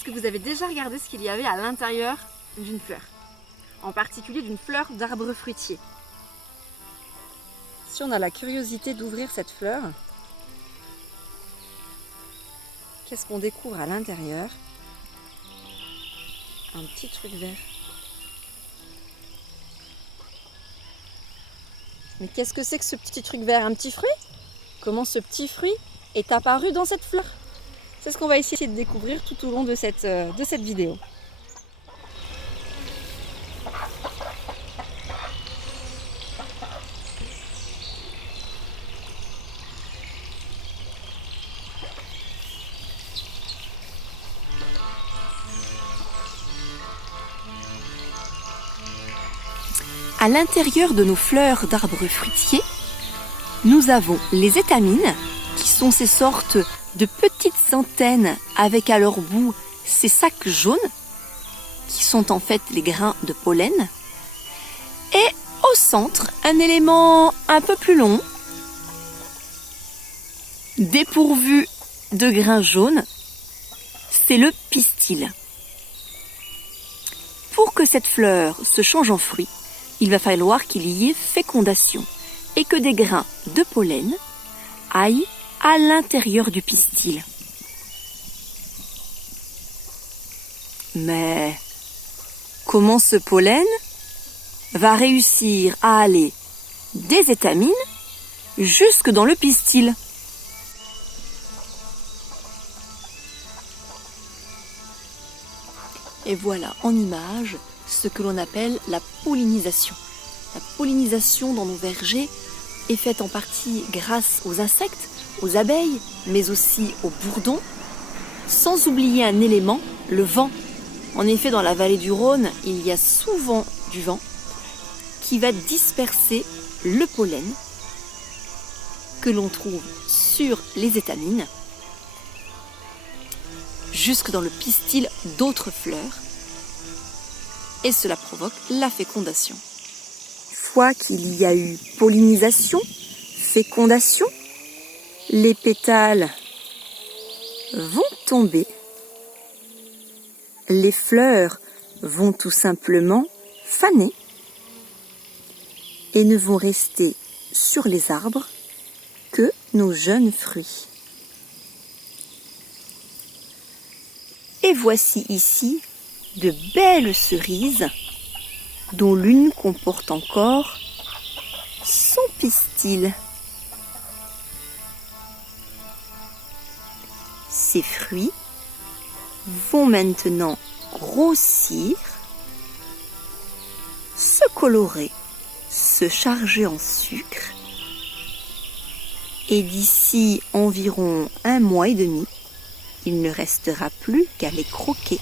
Est-ce que vous avez déjà regardé ce qu'il y avait à l'intérieur d'une fleur? En particulier d'une fleur d'arbre fruitier. Si on a la curiosité d'ouvrir cette fleur, qu'est-ce qu'on découvre à l'intérieur? Un petit truc vert. Mais qu'est-ce que c'est que ce petit truc vert? Un petit fruit? Comment ce petit fruit est apparu dans cette fleur? C'est ce qu'on va essayer de découvrir tout au long de cette vidéo. À l'intérieur de nos fleurs d'arbres fruitiers, nous avons les étamines, qui sont ces sortes de petites antennes avec à leur bout ces sacs jaunes, qui sont en fait les grains de pollen. Et au centre, un élément un peu plus long, dépourvu de grains jaunes, c'est le pistil. Pour que cette fleur se change en fruit, il va falloir qu'il y ait fécondation et que des grains de pollen aillent à l'intérieur du pistil. Mais comment ce pollen va réussir à aller des étamines jusque dans le pistil? Et voilà en image ce que l'on appelle la pollinisation. La pollinisation dans nos vergers est faite en partie grâce aux insectes, aux abeilles, mais aussi aux bourdons, sans oublier un élément, le vent. En effet, dans la vallée du Rhône, il y a souvent du vent qui va disperser le pollen que l'on trouve sur les étamines jusque dans le pistil d'autres fleurs. Et cela provoque la fécondation. Une fois qu'il y a eu pollinisation, fécondation, les pétales vont tomber, les fleurs vont tout simplement faner et ne vont rester sur les arbres que nos jeunes fruits. Et voici ici de belles cerises dont l'une comporte encore son pistil. Ces fruits vont maintenant grossir, se colorer, se charger en sucre et d'ici environ 1 mois et demi, il ne restera plus qu'à les croquer.